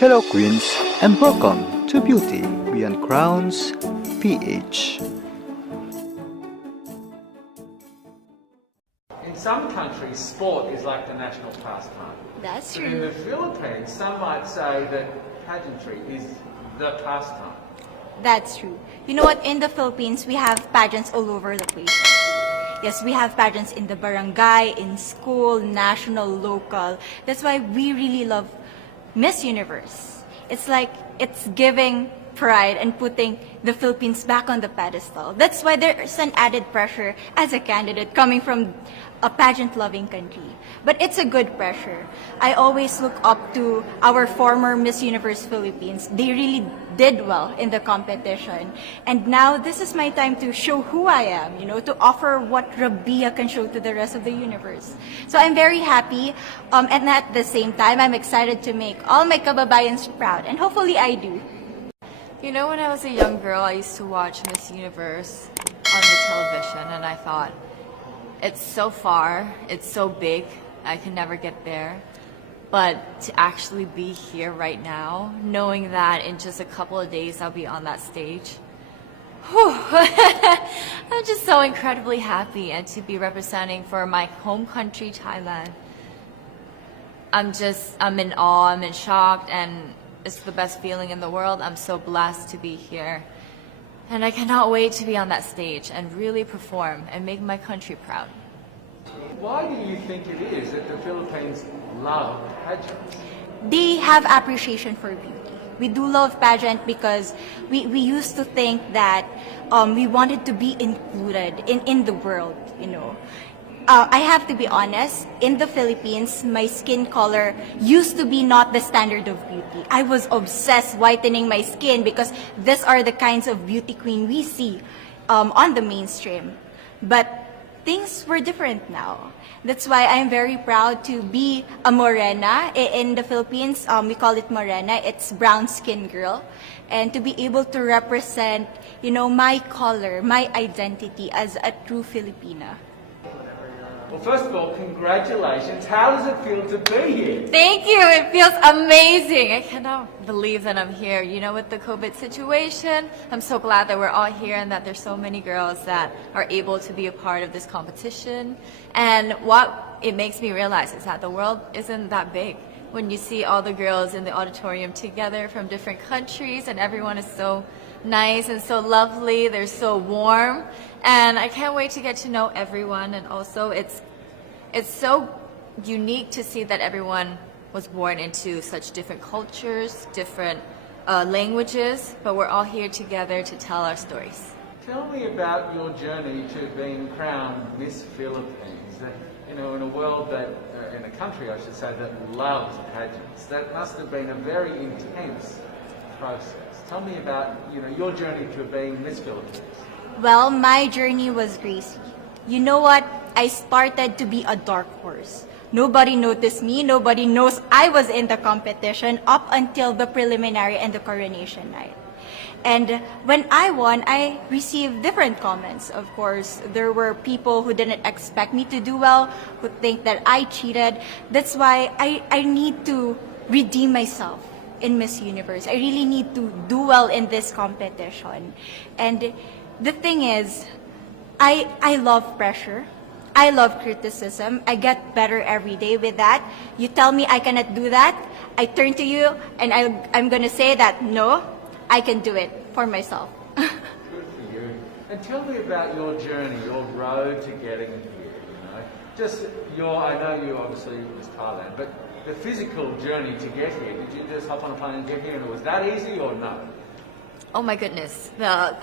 Hello Queens and welcome to Beauty Beyond Crowns PH. In some countries, sport is like the national pastime. That's But in true. the Philippines, some might say that pageantry is the pastime. That's true. You know what? In the Philippines, we have pageants all over the place. Yes, we have pageants in the barangay, in school, national, local. That's why we really love Miss Universe. It's like it's giving pride and putting the Philippines back on the pedestal. That's why there's an added pressure as a candidate coming from a pageant-loving country. But it's a good pressure. I always look up to our former Miss Universe Philippines. They really did well in the competition. And now this is my time to show who I am, to offer what Rabiya can show to the rest of the universe. So I'm very happy, and at the same time, I'm excited to make all my kababayans proud, and hopefully I do. You know, when I was a young girl, I used to watch Miss Universe on the television, and I thought, it's so far, it's so big, I can never get there. But to actually be here right now, knowing that in just a couple of days I'll be on that stage, whew, I'm just so incredibly happy, and to be representing for my home country, Thailand. I'm in awe, I'm in shock, and it's the best feeling in the world. I'm so blessed to be here. And I cannot wait to be on that stage and really perform and make my country proud. Why do you think it is that the Philippines love pageants? They have appreciation for beauty. We do love pageant because we used to think that we wanted to be included in the world. I have to be honest, in the Philippines, my skin color used to be not the standard of beauty. I was obsessed whitening my skin because these are the kinds of beauty queen we see on the mainstream. But things were different now. That's why I'm very proud to be a morena. In the Philippines, we call it morena. It's brown skin girl. And to be able to represent, my color, my identity as a true Filipina. Well, first of all, congratulations. How does it feel to be here? Thank you. It feels amazing. I cannot believe that I'm here. With the COVID situation, I'm so glad that we're all here and that there's so many girls that are able to be a part of this competition. And what it makes me realize is that the world isn't that big. When you see all the girls in the auditorium together from different countries, and everyone is so nice and so lovely, they're so warm, and I can't wait to get to know everyone. And also it's so unique to see that everyone was born into such different cultures, different languages, but we're all here together to tell our stories. Tell me about your journey to being crowned Miss Philippines. In a world that, in a country I should say, that loves pageants. That must have been a very intense process. Tell me about, your journey to being Miss Philippines. Well, my journey was crazy. You know what? I started to be a dark horse. Nobody noticed me. Nobody knows I was in the competition up until the preliminary and the coronation night. And when I won, I received different comments. Of course, there were people who didn't expect me to do well, who think that I cheated. That's why I need to redeem myself in Miss Universe. I really need to do well in this competition. And the thing is, I love pressure. I love criticism. I get better every day with that. You tell me I cannot do that, I turn to you and I'm going to say that, no, I can do it for myself. Good for you. And tell me about your journey, your road to getting here. I know you obviously was Thailand, but the physical journey to get here, did you just hop on a plane and get here and was that easy or no? Oh my goodness. Well,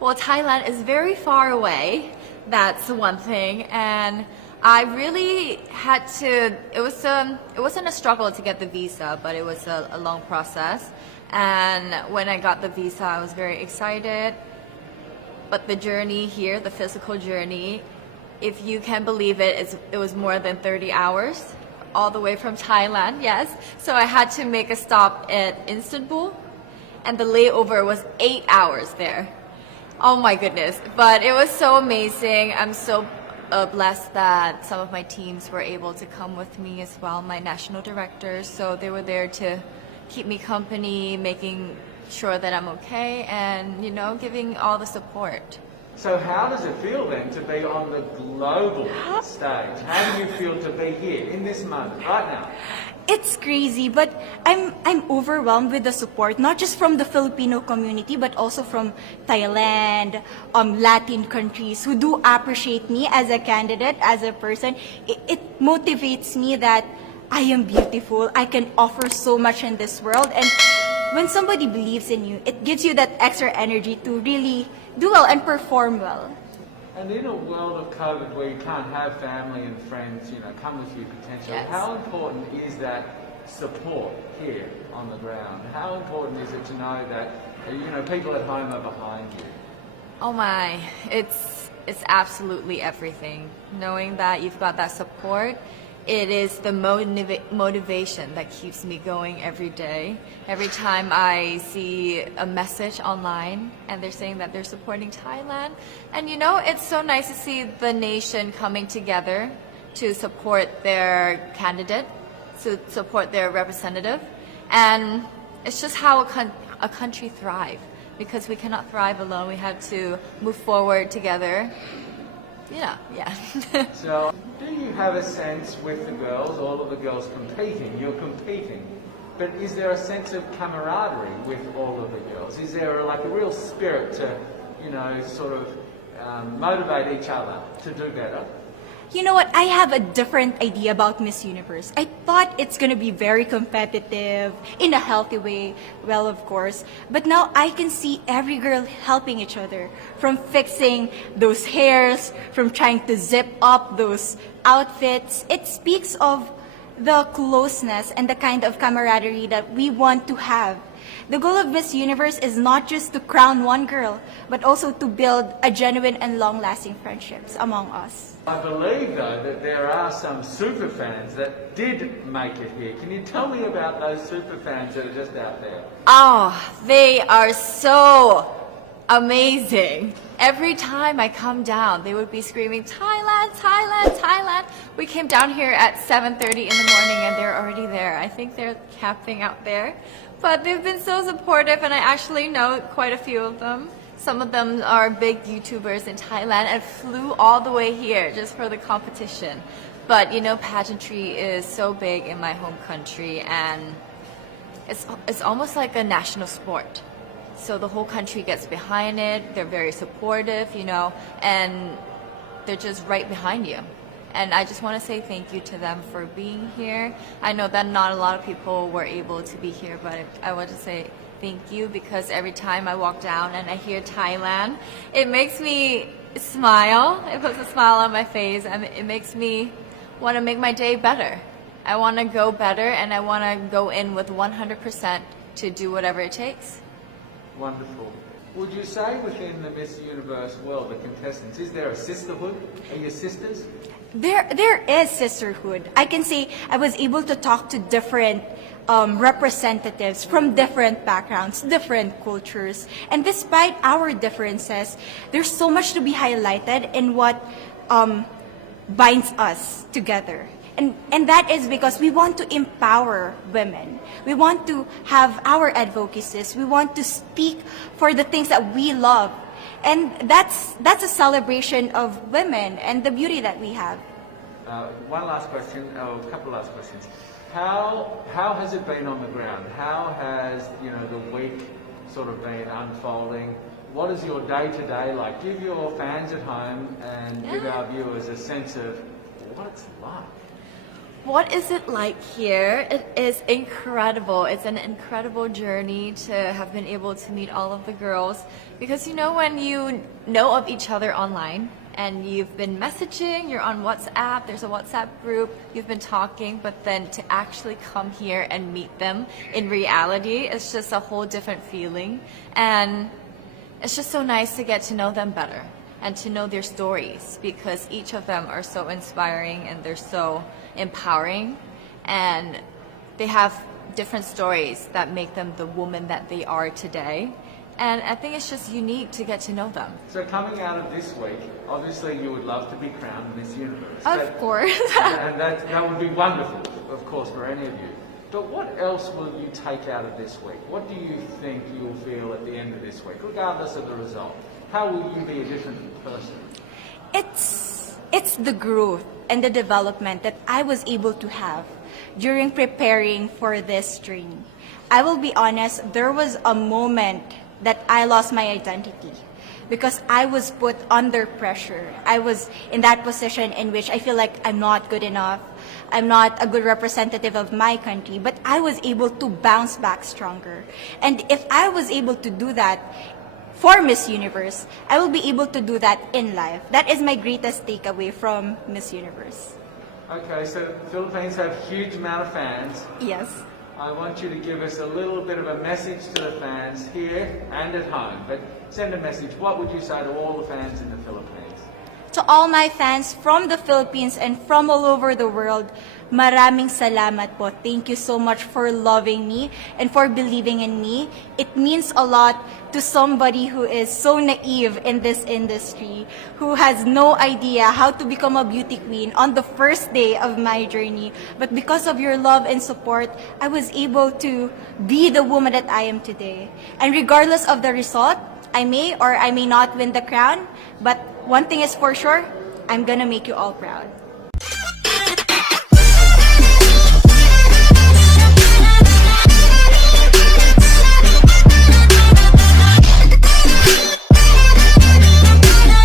Thailand is very far away. That's one thing. And I really had to, it wasn't a struggle to get the visa, but it was a long process. And when I got the visa, I was very excited. But the journey here, the physical journey, if you can believe it, it was more than 30 hours, all the way from Thailand, yes. So I had to make a stop at Istanbul, and the layover was 8 hours there. Oh my goodness. But it was so amazing. I'm so blessed that some of my teams were able to come with me as well, my national directors. So they were there to keep me company, making sure that I'm okay, and giving all the support. So how does it feel then to be on the global stage? How do you feel to be here in this moment, right now? It's crazy, but I'm overwhelmed with the support, not just from the Filipino community, but also from Thailand, Latin countries who do appreciate me as a candidate, as a person. It motivates me that I am beautiful. I can offer so much in this world, and when somebody believes in you, it gives you that extra energy to really do well and perform well. And in a world of COVID where you can't have family and friends, come with you potentially, Yes. how important is that support here on the ground? How important is it to know that, people at home are behind you? Oh my, it's absolutely everything. Knowing that you've got that support, it is the motivation that keeps me going every day. Every time I see a message online and they're saying that they're supporting Thailand, and it's so nice to see the nation coming together to support their candidate, to support their representative, and it's just how a country thrives. Because we cannot thrive alone, we have to move forward together. Yeah. So, do you have a sense with the girls, all of the girls competing, you're competing, but is there a sense of camaraderie with all of the girls? Is there a real spirit to, motivate each other to do better? You know what? I have a different idea about Miss Universe. I thought it's gonna be very competitive in a healthy way. Well, of course. But now I can see every girl helping each other. From fixing those hairs, from trying to zip up those outfits. It speaks of the closeness and the kind of camaraderie that we want to have. The goal of Miss Universe is not just to crown one girl, but also to build a genuine and long-lasting friendships among us. I believe, though, that there are some super fans that did make it here. Can you tell me about those super fans that are just out there? Oh, they are so amazing. Every time I come down, they would be screaming, Thailand, Thailand, Thailand. We came down here at 7:30 in the morning and they're already there. I think they're camping out there. But they've been so supportive, and I actually know quite a few of them. Some of them are big YouTubers in Thailand and flew all the way here just for the competition. But pageantry is so big in my home country, and it's almost like a national sport. So the whole country gets behind it. They're very supportive, and they're just right behind you. And I just want to say thank you to them for being here. I know that not a lot of people were able to be here, but I want to say thank you, because every time I walk down and I hear Thailand, it makes me smile. It puts a smile on my face, and it makes me want to make my day better. I want to go better, and I want to go in with 100% to do whatever it takes. Wonderful. Would you say within the Miss Universe world, the contestants, is there a sisterhood? Are you sisters? There is sisterhood. I can say I was able to talk to different representatives from different backgrounds, different cultures. And despite our differences, there's so much to be highlighted in what binds us together. And that is because we want to empower women. We want to have our advocacies. We want to speak for the things that we love. And that's a celebration of women and the beauty that we have. One last question, a couple of last questions. How has it been on the ground? How has the week sort of been unfolding? What is your day-to-day like? Give your fans at home and give our viewers a sense of what it's like. What is it like here? It is incredible. It's an incredible journey to have been able to meet all of the girls, because when you know of each other online and you've been messaging, you're on WhatsApp, there's a WhatsApp group, you've been talking, but then to actually come here and meet them in reality, it's just a whole different feeling. And it's just so nice to get to know them better and to know their stories, because each of them are so inspiring and they're so empowering, and they have different stories that make them the woman that they are today. And I think it's just unique to get to know them. So coming out of this week, obviously you would love to be crowned Miss Universe. Of course. And that would be wonderful, of course, for any of you. But what else will you take out of this week? What do you think you'll feel at the end of this week, regardless of the result? How will you be a different person? It's the growth and the development that I was able to have during preparing for this journey. I will be honest, there was a moment that I lost my identity because I was put under pressure. I was in that position in which I feel like I'm not good enough. I'm not a good representative of my country, but I was able to bounce back stronger. And if I was able to do that for Miss Universe, I will be able to do that in life. That is my greatest takeaway from Miss Universe. Okay, so Philippines have a huge amount of fans. Yes. I want you to give us a little bit of a message to the fans here and at home. But send a message. What would you say to all the fans in the Philippines? To all my fans from the Philippines and from all over the world, maraming salamat po. Thank you so much for loving me and for believing in me. It means a lot to somebody who is so naive in this industry, who has no idea how to become a beauty queen on the first day of my journey. But because of your love and support, I was able to be the woman that I am today. And regardless of the result, I may or I may not win the crown, but one thing is for sure, I'm gonna make you all proud.